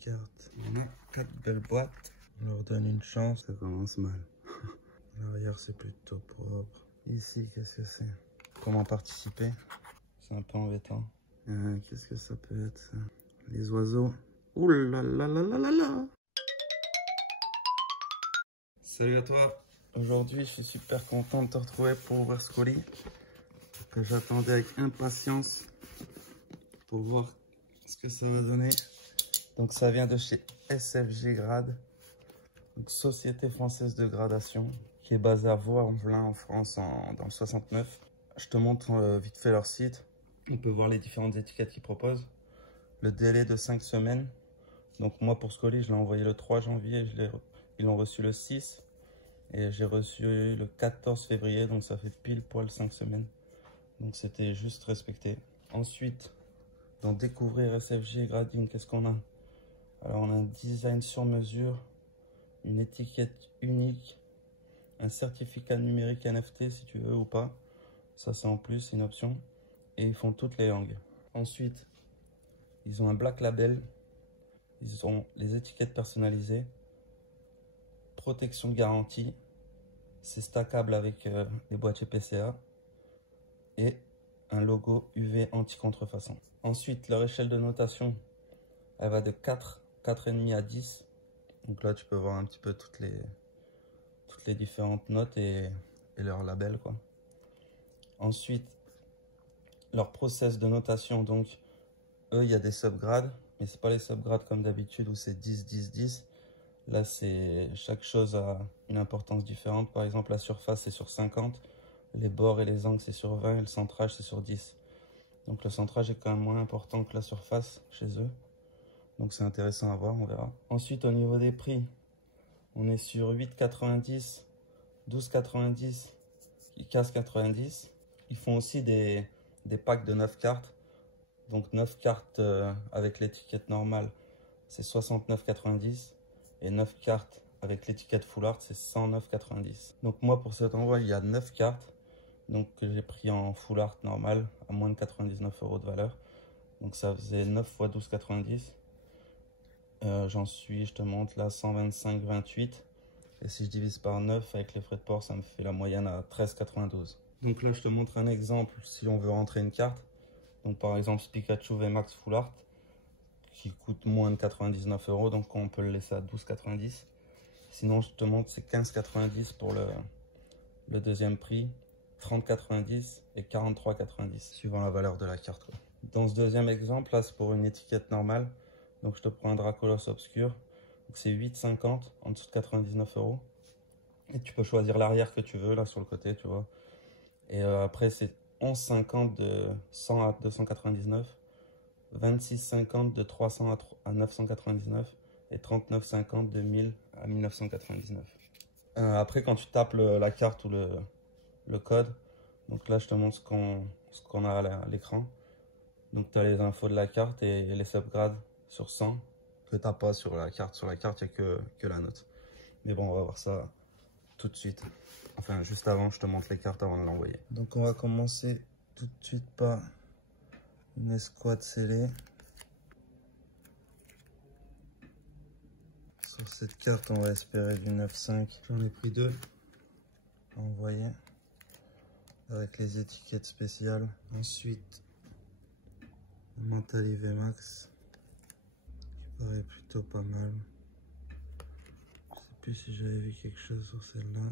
cartes. On a 4 belles boîtes. On leur donne une chance. Ça commence mal. L'arrière, c'est plutôt propre. Ici, qu'est-ce que c'est? Comment participer? C'est un peu embêtant. Qu'est-ce que ça peut être, ça? Les oiseaux. Ouh là là là là là là! Salut à toi! Aujourd'hui, je suis super content de te retrouver pour ouvrir ce colis que j'attendais avec impatience pour voir ce que ça va donner. Donc ça vient de chez SFG Grade, donc Société Française de Gradation, qui est basée à Vaux-en-Velin en France dans le 69. Je te montre vite fait leur site. On peut voir les différentes étiquettes qu'ils proposent. Le délai de 5 semaines. Donc moi pour ce colis, je l'ai envoyé le 3 janvier, ils l'ont reçu le 6. Et j'ai reçu le 14 février, donc ça fait pile poil 5 semaines. Donc c'était juste respecté. Ensuite, dans Découvrir SFG Grading, qu'est-ce qu'on a? Alors on a un design sur mesure, une étiquette unique, un certificat numérique NFT si tu veux ou pas. Ça c'est en plus, c'est une option. Et ils font toutes les langues. Ensuite, ils ont un black label. Ils ont les étiquettes personnalisées. Protection garantie. C'est stackable avec les boîtiers PCA. Et un logo UV anti-contrefaçon. Ensuite, leur échelle de notation, elle va de 4, 4,5 à 10. Donc là, tu peux voir un petit peu toutes les différentes notes et leur label, quoi. Ensuite, leur process de notation, donc, eux, il y a des subgrades, mais c'est pas les subgrades comme d'habitude où c'est 10, 10, 10. Là, c'est chaque chose a une importance différente. Par exemple, la surface, c'est sur 50. Les bords et les angles, c'est sur 20. Et le centrage, c'est sur 10. Donc le centrage est quand même moins important que la surface chez eux. Donc c'est intéressant à voir, on verra. Ensuite, au niveau des prix, on est sur 8,90, 12,90 et 15,90. Ils font aussi des packs de 9 cartes. Donc 9 cartes avec l'étiquette normale, c'est 69,90. Et 9 cartes avec l'étiquette Full Art, c'est 109,90. Donc moi, pour cet envoi, il y a 9 cartes. Donc que j'ai pris en Full Art normal à moins de 99 € de valeur. Donc ça faisait 9 x 12,90. J'en suis, je te montre là, 125,28. Et si je divise par 9 avec les frais de port, ça me fait la moyenne à 13,92. Donc là, je te montre un exemple si on veut rentrer une carte. Donc par exemple, Pikachu VMAX Full Art qui coûte moins de 99 €. Donc on peut le laisser à 12,90. Sinon, je te montre, c'est 15,90 pour le deuxième prix. 30,90 et 43,90 suivant la valeur de la carte, quoi. Dans ce deuxième exemple, là c'est pour une étiquette normale. Donc je te prends un Dracolos Obscur. C'est 8,50 en dessous de 99 €. Et tu peux choisir l'arrière que tu veux là sur le côté, tu vois. Et après c'est 11,50 de 100 à 299. 26,50 de 300 à 999. Et 39,50 de 1000 à 1999. Après quand tu tapes la carte ou le code, donc là je te montre ce qu'on a à l'écran. Donc tu as les infos de la carte et les subgrades sur 100 que tu n'as pas sur la carte. Sur la carte, il n'y a que la note. Mais bon, on va voir ça tout de suite. Enfin, juste avant, je te montre les cartes avant de l'envoyer. Donc on va commencer tout de suite par une escouade scellée. Sur cette carte, on va espérer du 9,5. J'en ai pris 2 à envoyer avec les étiquettes spéciales. Ensuite, Mentally VMAX qui paraît plutôt pas mal. Je sais plus si j'avais vu quelque chose sur celle-là.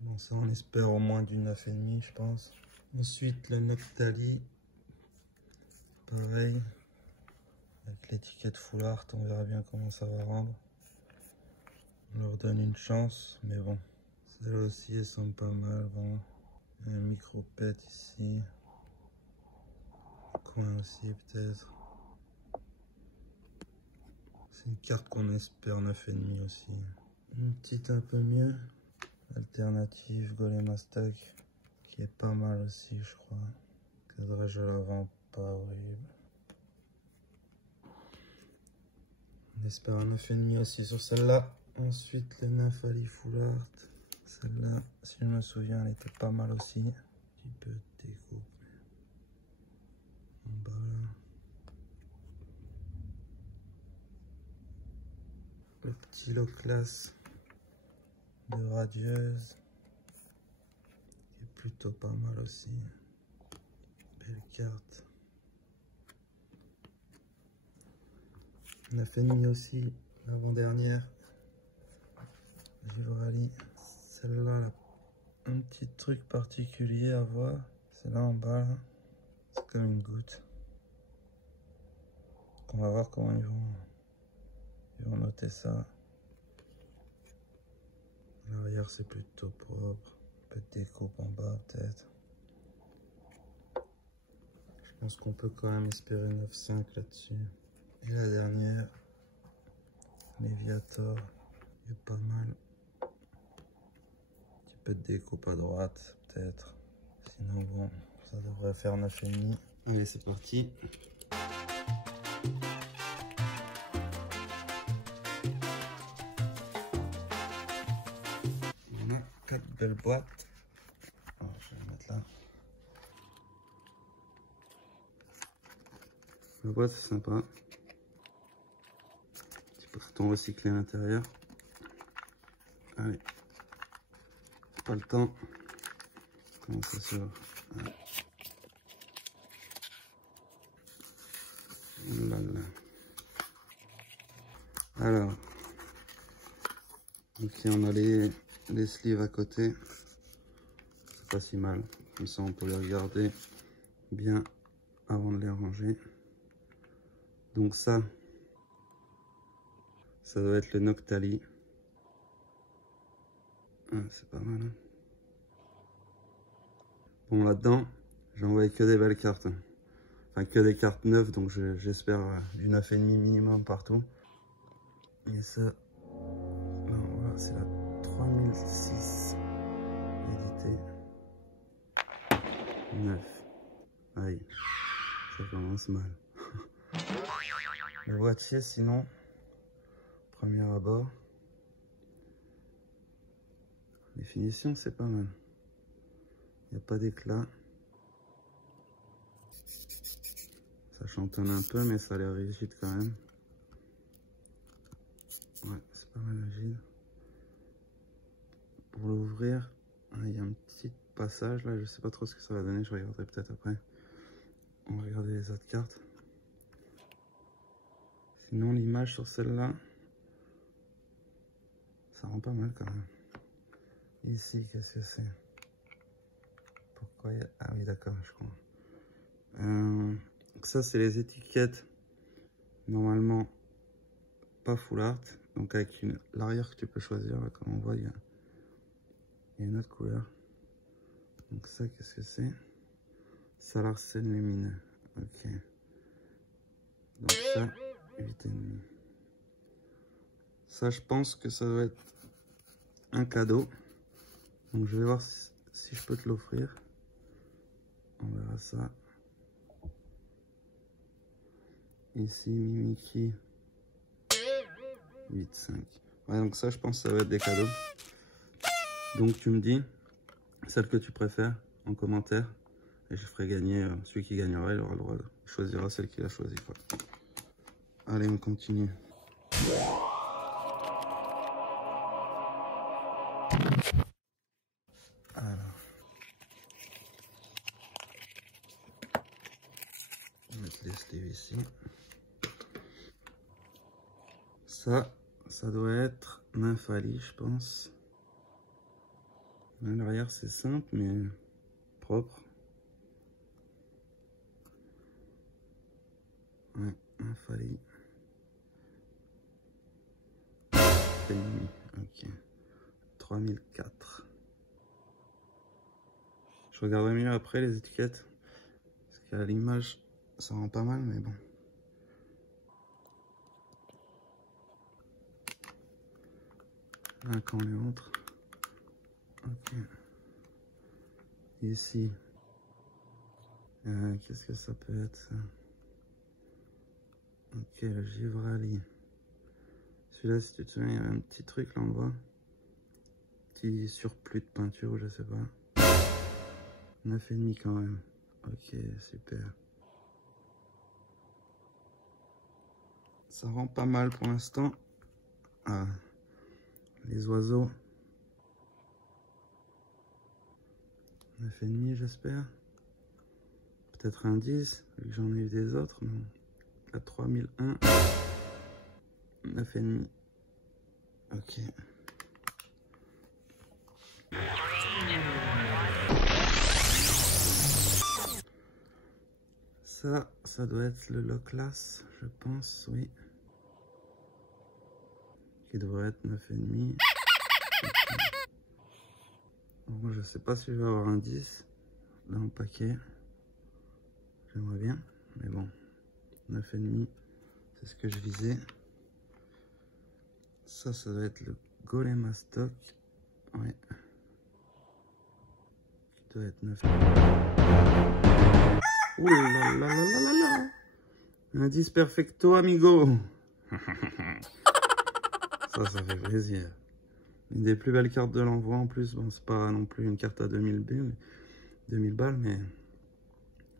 Bon, ça on espère au moins du 9,5 je pense. Ensuite le Noctali, pareil, avec l'étiquette Full Art, on verra bien comment ça va rendre. On leur donne une chance, mais bon. Celle-là aussi elles sont pas mal. Bon. Un micro pet ici. Coin aussi peut-être. C'est une carte qu'on espère 9,5 aussi. Une petite un peu mieux. Alternative Golem Stack qui est pas mal aussi je crois. Cadrage à l'avant pas horrible. On espère un 9,5 aussi sur celle-là. Ensuite le Nymphali Full Art. Celle-là, si je me souviens, elle était pas mal aussi. Un petit peu de découpe. En bas là. Le petit lot classe de radieuse, qui est plutôt pas mal aussi. Belle carte. 9,5 aussi, l'avant-dernière. Givrali. Celle-là, là, un petit truc particulier à voir. C'est là en bas, là. C'est comme une goutte. On va voir comment ils vont noter ça. L'arrière, c'est plutôt propre. Un peu de découpe en bas, peut-être. Je pense qu'on peut quand même espérer 9,5 là-dessus. Et la dernière, Léviator, il est pas mal. Un petit peu de découpe à droite, peut-être. Sinon, bon, ça devrait faire 9,5. Allez, c'est parti. On a 4 belles boîtes. Alors, je vais les mettre là. La boîte, c'est sympa. Petit carton recyclé à l'intérieur. Allez. Pas le temps. Comment ça sort? Voilà. Oh là là. Alors. Ok, on a les sleeves à côté. C'est pas si mal. Comme ça, on peut les regarder bien avant de les ranger. Donc ça doit être le Noctali. Ah, c'est pas mal. Hein. Bon, là-dedans, j'ai envoyé que des belles cartes. Enfin, que des cartes neuves, donc j'espère du 9,5 minimum partout. Et ça, voilà, c'est la 3006 édité. 9. Aïe, ça commence mal. Le boîtier, sinon, premier abord. Les finitions, c'est pas mal. Il n'y a pas d'éclat. Ça chantonne un peu, mais ça a l'air rigide quand même. Ouais, c'est pas mal rigide. Pour l'ouvrir, il y a un petit passage là. Je sais pas trop ce que ça va donner. Je regarderai peut-être après. On va regarder les autres cartes. Sinon, l'image sur celle-là, ça rend pas mal quand même. Ici, qu'est-ce que c'est? Pourquoi il y a... Ah oui, d'accord, je crois. Donc ça, c'est les étiquettes. Normalement, pas full art. Donc avec l'arrière que tu peux choisir, là, comme on voit, il y a une autre couleur. Donc ça, qu'est-ce que c'est? Salarsen lumineux. Ok. Donc ça, 8,5. Ça, je pense que ça doit être un cadeau. Donc je vais voir si je peux te l'offrir. On verra ça. Ici, Mimiki. 8,5. Ouais, donc ça, je pense que ça va être des cadeaux. Donc tu me dis celle que tu préfères en commentaire. Et je ferai gagner, celui qui gagnera, il aura le droit, il choisira celle qu'il a choisie. Allez, on continue. Alors, on va mettre les sleeves ici. Ça doit être Nymphali, je pense. L'arrière, c'est simple, mais propre. Ouais, Nymphali. Ok. 3004. Je regarderai mieux après les étiquettes. Parce qu'à l'image, ça rend pas mal, mais bon. Là, quand on les montre. Ok. Ici. Qu'est-ce que ça peut être ça? Ok, le Givrali. Celui-là, si tu te souviens, il y avait un petit truc là en bas. Petit surplus de peinture, je sais pas. 9,5 quand même. Ok, super. Ça rend pas mal pour l'instant. Ah, les oiseaux. 9,5 j'espère. Peut-être un 10, vu que j'en ai eu des autres. Mais la 3001. 9,5. Ok. Ça doit être le Loclas, je pense, oui. Qui devrait être 9,5. Bon, je sais pas si je vais avoir un 10 dans le paquet. J'aimerais bien, mais bon, 9,5, c'est ce que je visais. Ça doit être le Golem à stock. Ouais. Qui doit être 9. Ouh là là là là là là. Un 10 perfecto, amigo. Ça fait plaisir. Une des plus belles cartes de l'envoi en plus. Bon, c'est pas non plus une carte à 2000 balles, mais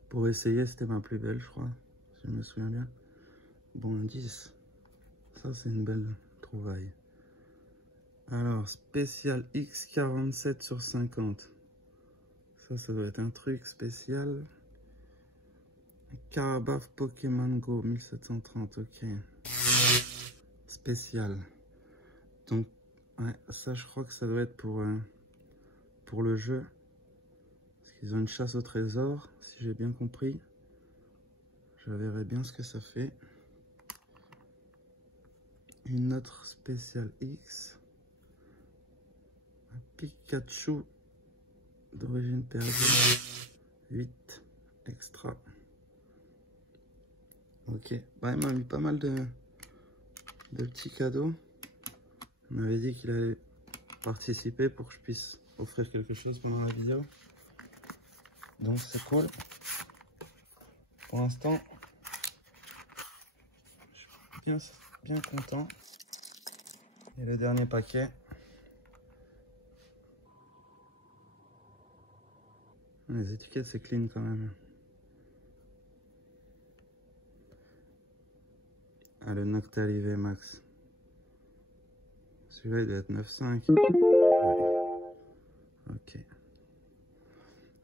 pour essayer, c'était ma plus belle, je crois. Si je me souviens bien. Bon, un 10. Ça, c'est une belle trouvaille. Alors, spécial X47 sur 50. Ça doit être un truc spécial. Carabaf Pokémon Go 1730, ok. Spécial. Donc, ouais, ça je crois que ça doit être pour le jeu. Parce qu'ils ont une chasse au trésor, si j'ai bien compris. Je verrai bien ce que ça fait. Une autre spéciale X. Un Pikachu d'origine perdue. 8 extra. Ok, bah, il m'a mis pas mal de petits cadeaux. Il m'avait dit qu'il allait participer pour que je puisse offrir quelque chose pendant la vidéo. Donc c'est cool. Pour l'instant, je suis bien content. Et le dernier paquet. Les étiquettes c'est clean quand même. Ah, le Noctali V Max. Celui-là il doit être 9,5. Ouais. Ok.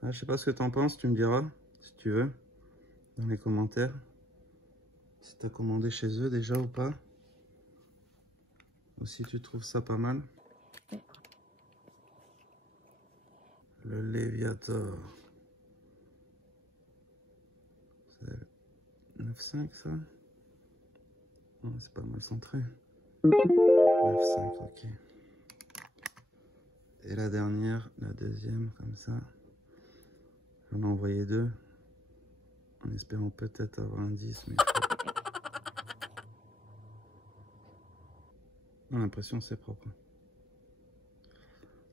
Ah, je sais pas ce que t'en penses, tu me diras si tu veux dans les commentaires. Si t'as commandé chez eux déjà ou pas. Ou si tu trouves ça pas mal. Le Léviator. C'est 9,5 ça? Non, c'est pas mal centré. 9,5, ok. Et la dernière, la deuxième, comme ça. J'en ai envoyé 2. En espérant peut-être avoir un 10, mais j'ai l'impression que c'est propre.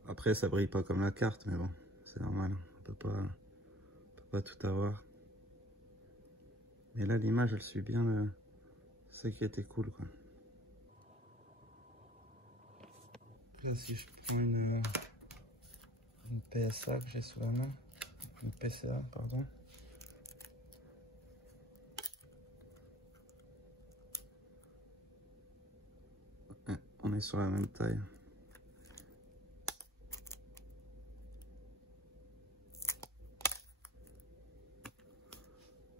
Après, ça brille pas comme la carte, mais bon, c'est normal. On peut pas tout avoir. Mais là, l'image, elle suit bien ça qui était cool, quoi. Là, si je prends une PSA que j'ai sous la main, une PCA, pardon. Ouais, on est sur la même taille.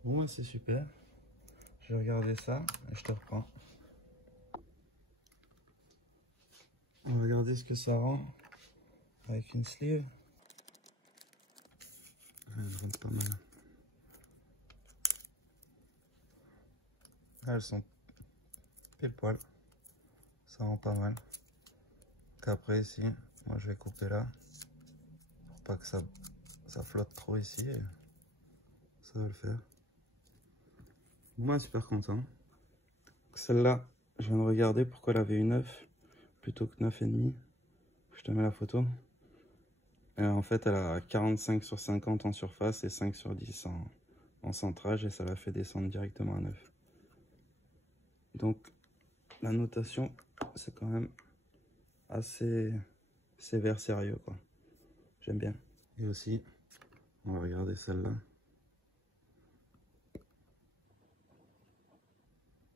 Bon, c'est super. Je vais regarder ça et je te reprends. On va regarder ce que ça rend avec une sleeve. Elle rentre pas mal. Elles sont pile poil. Ça rend pas mal. Qu'après ici, moi je vais couper là. Pour pas que ça flotte trop ici. Et ça va le faire. Moi super content. Celle-là, je viens de regarder pourquoi elle avait eu 9 plutôt que 9,5. Je te mets la photo. Et en fait, elle a 45 sur 50 en surface et 5 sur 10 en centrage. Et ça l'a fait descendre directement à 9. Donc, la notation, c'est quand même assez sévère, sérieux, quoi. J'aime bien. Et aussi, on va regarder celle-là.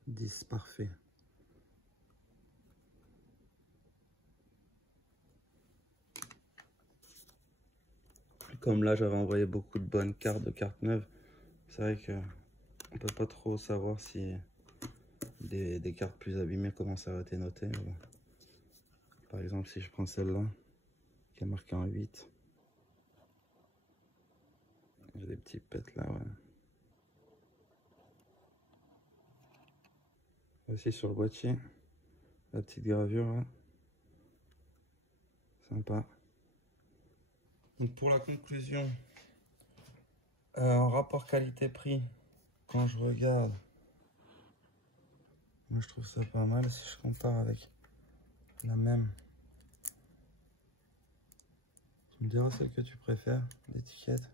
10 parfait. Comme là, j'avais envoyé beaucoup de bonnes cartes, de cartes neuves. C'est vrai que on peut pas trop savoir si des cartes plus abîmées, comment ça a été noté. Bon. Par exemple, si je prends celle-là, qui est marquée en 8. J'ai des petits pets là, ouais. Voici sur le boîtier, la petite gravure là. Sympa. Donc pour la conclusion, en rapport qualité-prix, quand je regarde, moi je trouve ça pas mal si je compare avec la même. Tu me diras celle que tu préfères, l'étiquette.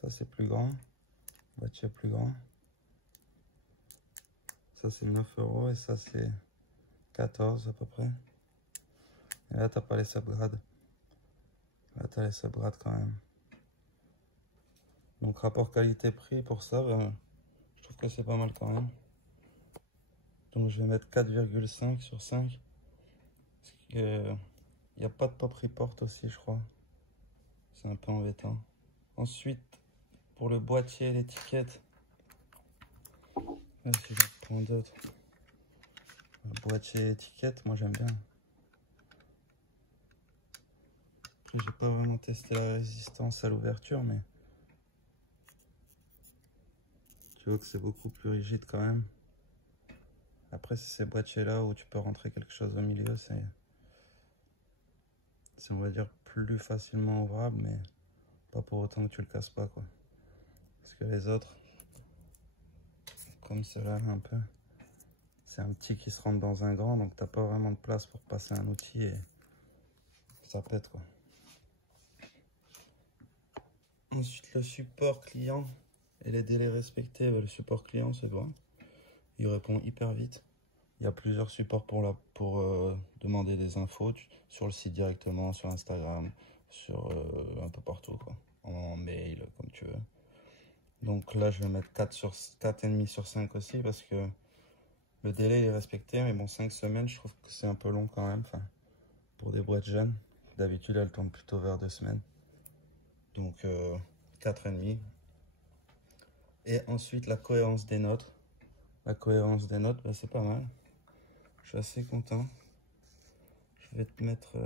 Ça c'est plus grand, boîtier plus grand. Ça c'est 9 € et ça c'est 14 à peu près. Et là t'as pas les subgrades. Là t'as les subgrades quand même. Donc rapport qualité-prix pour ça, ben, je trouve que c'est pas mal quand même. Donc je vais mettre 4,5 sur 5. Parce que il n'y a pas de pop report aussi, je crois. C'est un peu embêtant. Ensuite, pour le boîtier et l'étiquette, si je prends d'autres. Le boîtier et l'étiquette, moi j'aime bien. Après, j'ai pas vraiment testé la résistance à l'ouverture, mais tu vois que c'est beaucoup plus rigide quand même. Après, c'est ces boîtiers-là où tu peux rentrer quelque chose au milieu, c'est on va dire plus facilement ouvrable, mais pas pour autant que tu le casses pas, quoi. Parce que les autres, comme cela un peu, c'est un petit qui se rentre dans un grand, donc t'as pas vraiment de place pour passer un outil et ça pète, quoi. Ensuite, le support client et les délais respectés. Le support client, c'est bon. Il répond hyper vite. Il y a plusieurs supports pour demander des infos sur le site directement, sur Instagram, sur un peu partout, quoi. En mail, comme tu veux. Donc là, je vais mettre 4,5 sur 5 aussi parce que le délai est respecté. Mais bon, 5 semaines, je trouve que c'est un peu long quand même. Enfin, pour des boîtes jeunes, d'habitude, elles tombent plutôt vers 2 semaines. Donc 4,5. Et ensuite, la cohérence des notes. La cohérence des notes, bah, c'est pas mal. Je suis assez content. Je vais te mettre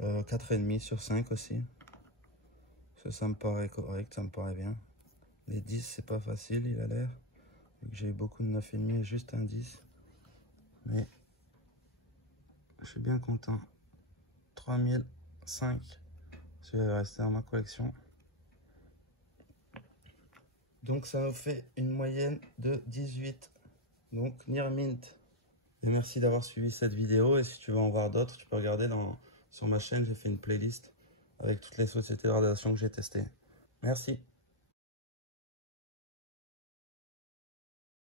4,5 sur 5 aussi. Parce que ça me paraît correct, ça me paraît bien. Les 10, c'est pas facile, il a l'air. Vu que j'ai eu beaucoup de 9,5 et juste un 10. Mais je suis bien content. 3005. Celui-là va rester dans ma collection. Donc ça me fait une moyenne de 18. Donc Near Mint. Et merci d'avoir suivi cette vidéo. Et si tu veux en voir d'autres, tu peux regarder sur ma chaîne. J'ai fait une playlist avec toutes les sociétés de radiation que j'ai testées. Merci.